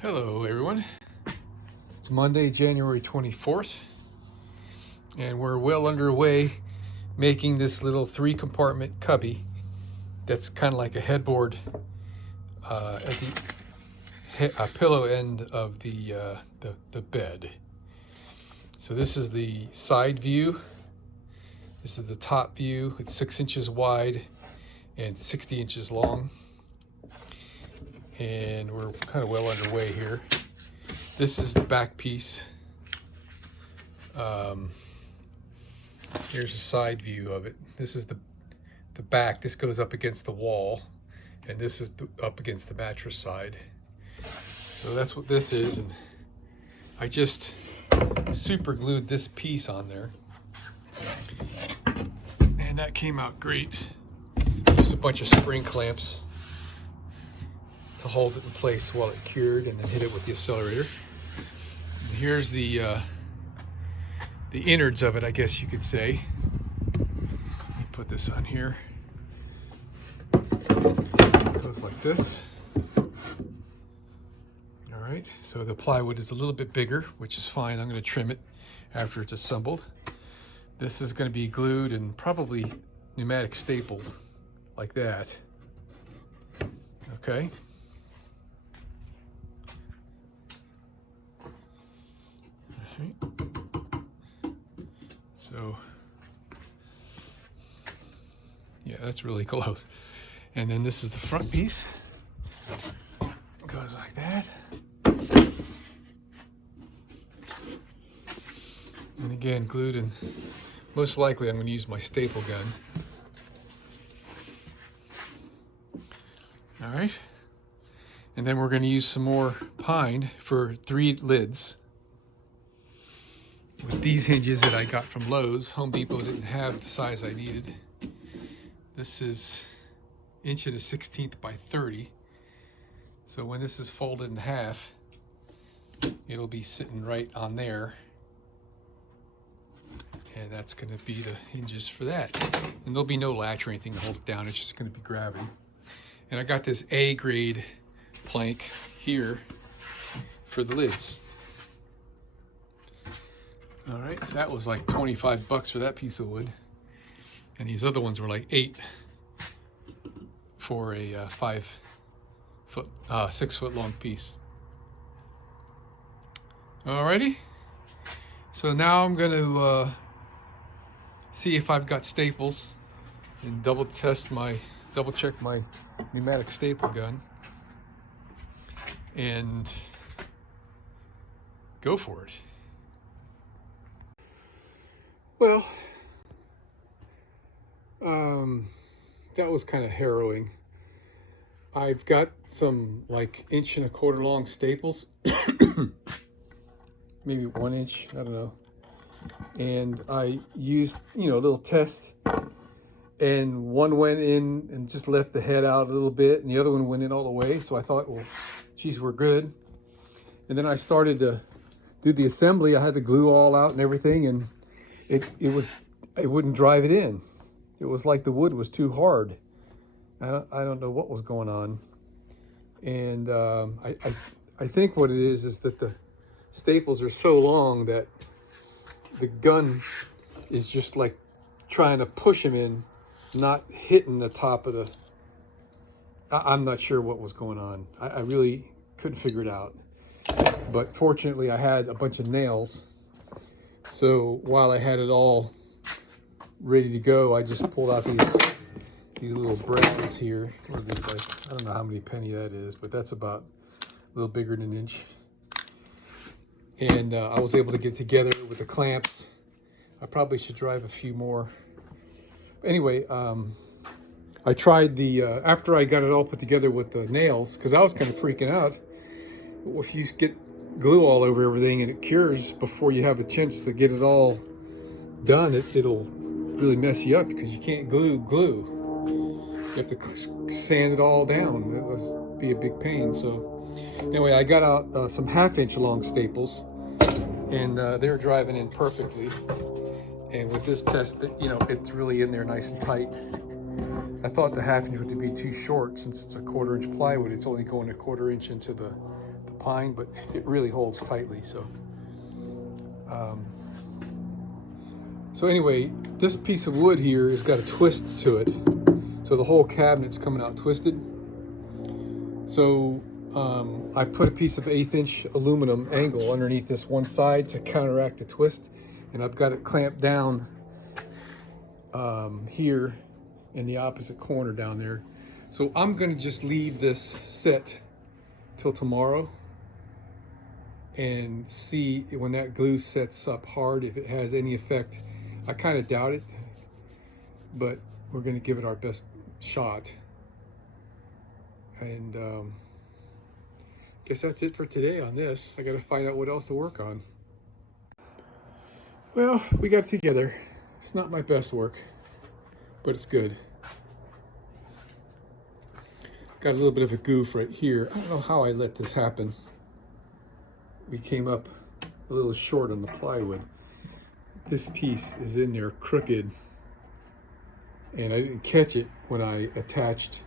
Hello everyone, it's Monday, January 24th, and we're well underway making this little 3-compartment cubby that's kind of like a headboard at the pillow end of the bed. So this is the side view, this is the top view. It's 6 inches wide and 60 inches long. And we're kind of well underway here. This is the back piece. Here's a side view of it. This is the back. This goes up against the wall, and this is up against the mattress side. So that's what this is, and I just super glued this piece on there, and that came out great. Just a bunch of spring clamps to hold it in place while it cured, and then hit it with the accelerator. And here's the innards of it, I guess you could say. Let me put this on here. It goes like this. All right, so the plywood is a little bit bigger, which is fine. I'm going to trim it after it's assembled. This is going to be glued and probably pneumatic stapled like that. Okay. So, yeah, that's really close. And then this is the front piece. It goes like that. And again, glued, and most likely I'm going to use my staple gun. All right. And then we're going to use some more pine for 3 lids. With these hinges that I got from Lowe's. Home Depot didn't have the size I needed. This is 1.1/16 by 30. So when this is folded in half, it'll be sitting right on there. And that's going to be the hinges for that. And there'll be no latch or anything to hold it down. It's just going to be gravity. And I got this A grade plank here for the lids. All right, so that was like 25 bucks for that piece of wood. And these other ones were like 8 for a 6 foot long piece. Alrighty, so now I'm going to see if I've got staples and double check my pneumatic staple gun and go for it. Well, that was kind of harrowing. I've got some like 1.25 inch long staples, maybe 1 inch, I don't know. And I used, a little test, and one went in and just left the head out a little bit, and the other one went in all the way. So I thought, well, geez, we're good. And then I started to do the assembly. I had the glue all out and everything, and it wouldn't drive it in. It was like the wood was too hard. I don't know what was going on. And I think what it is that the staples are so long that the gun is just like trying to push them in, not hitting the top of the... I'm not sure what was going on. I really couldn't figure it out. But fortunately I had a bunch of nails. So while I had it all ready to go, I just pulled out these little brads here. Or these, like, I don't know how many penny that is, but that's about a little bigger than 1 inch. And I was able to get together with the clamps. I probably should drive a few more. Anyway, I tried the, after I got it all put together with the nails, because I was kind of freaking out. If you get glue all over everything and it cures before you have a chance to get it all done, it'll really mess you up, because you can't glue. You have to sand it all down. It would be a big pain. So anyway, I got out some 1/2 inch long staples, and they're driving in perfectly. And with this test, it's really in there nice and tight. I thought the 1/2 inch would be too short, since it's a 1/4 inch plywood. It's only going a 1/4 inch into the pine, but it really holds tightly. So anyway, this piece of wood here has got a twist to it, so the whole cabinet's coming out twisted. So I put a piece of 1/8 inch aluminum angle underneath this one side to counteract the twist, and I've got it clamped down here in the opposite corner down there. So I'm going to just leave this set till tomorrow and see when that glue sets up hard if it has any effect. I kind of doubt it, but we're going to give it our best shot. And guess that's it for today on this. I got to find out what else to work on. Well, we got it together. It's not my best work, but it's good. Got a little bit of a goof right here. I don't know how I let this happen. We came up a little short on the plywood. This piece is in there crooked, and I didn't catch it when I attached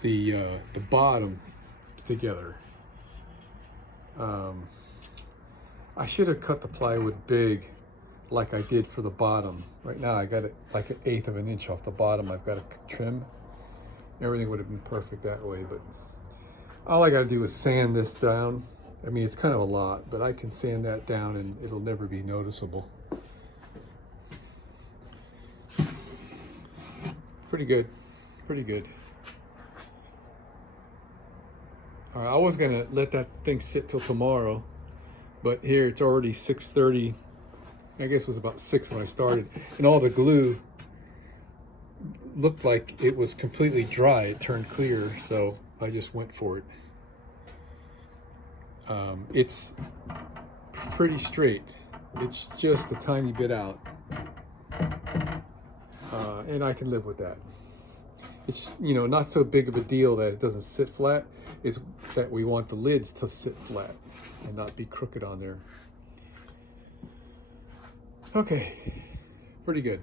the bottom together. I should have cut the plywood big like I did for the bottom. Right now I got it like 1/8 of an inch off the bottom. I've got to trim. Everything would have been perfect that way, but all I got to do is sand this down. I mean, it's kind of a lot, but I can sand that down and it'll never be noticeable. Pretty good, pretty good. All right, I was gonna let that thing sit till tomorrow, but here it's already 6:30. I guess it was about 6 when I started, and all the glue looked like it was completely dry. It turned clear, so I just went for it. It's pretty straight. It's just a tiny bit out, and I can live with that. It's, you know, not so big of a deal that it doesn't sit flat. It's that we want the lids to sit flat and not be crooked on there. Okay, pretty good.